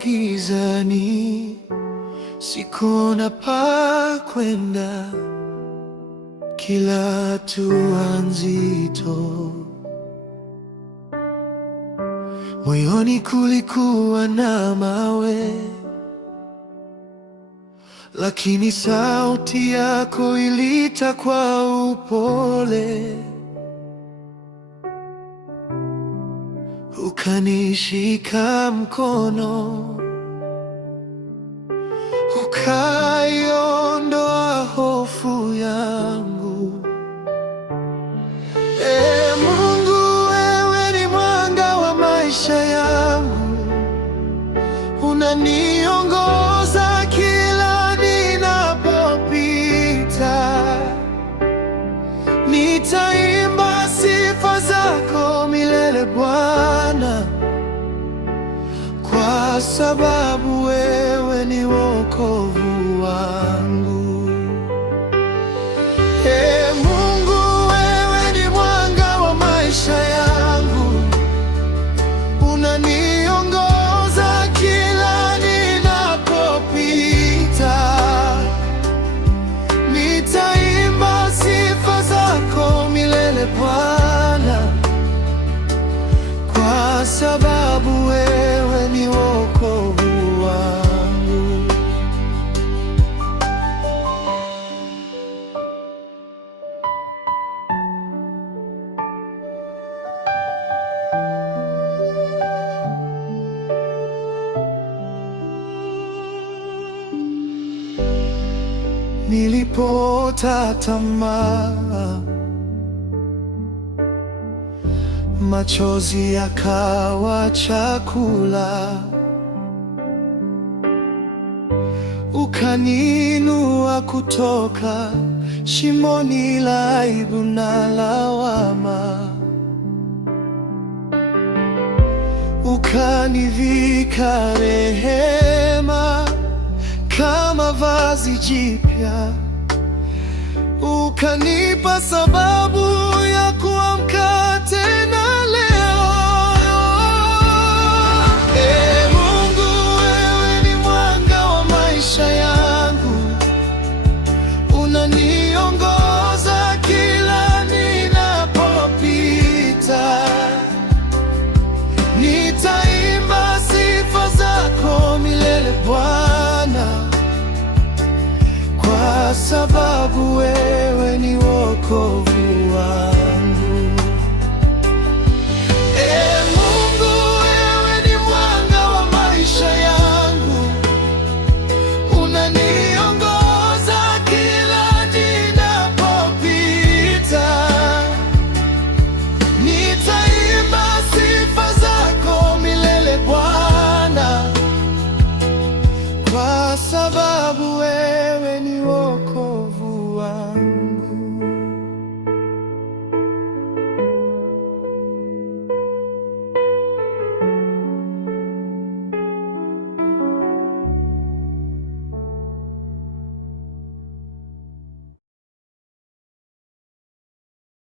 gizani, sikuona pa kwenda, kila hatua nzito. Moyoni kulikuwa na mawe, lakini sauti yako iliita kwa upole, ukanishika mkono, ukaiondoa hofu yangu. Mungu, wewe ni mwanga wa maisha yangu, unaniongoza kila ninapopita. Nitaimba sifa zako milele Bwana, kwa sababu wewe ni wokovu wangu. Mungu, wewe ni mwanga wa maisha yangu, unaniongoza kila ninapopita. Nitaimba sifa zako milele Bwana, kwa sababu wewe ni wokovu wangu. Nilipoota tamaa, machozi yakawa chakula, ukaniinua kutoka shimoni la aibu na lawama, ukanivika rehema kama vazi jipya, ukanipa sababu ya kuamka tena leo. Mungu, wewe ni mwanga wa maisha yangu, unaniongoza kila ninapopita. Nitaimba sifa zako milele Bwana, kwa sababu wewe ni wokovu wangu. Mungu, wewe ni mwanga wa maisha yangu, unaniongoza kila ninapopita. Nitaimba sifa zako milele Bwana, kwa sababu wewe ni wokovu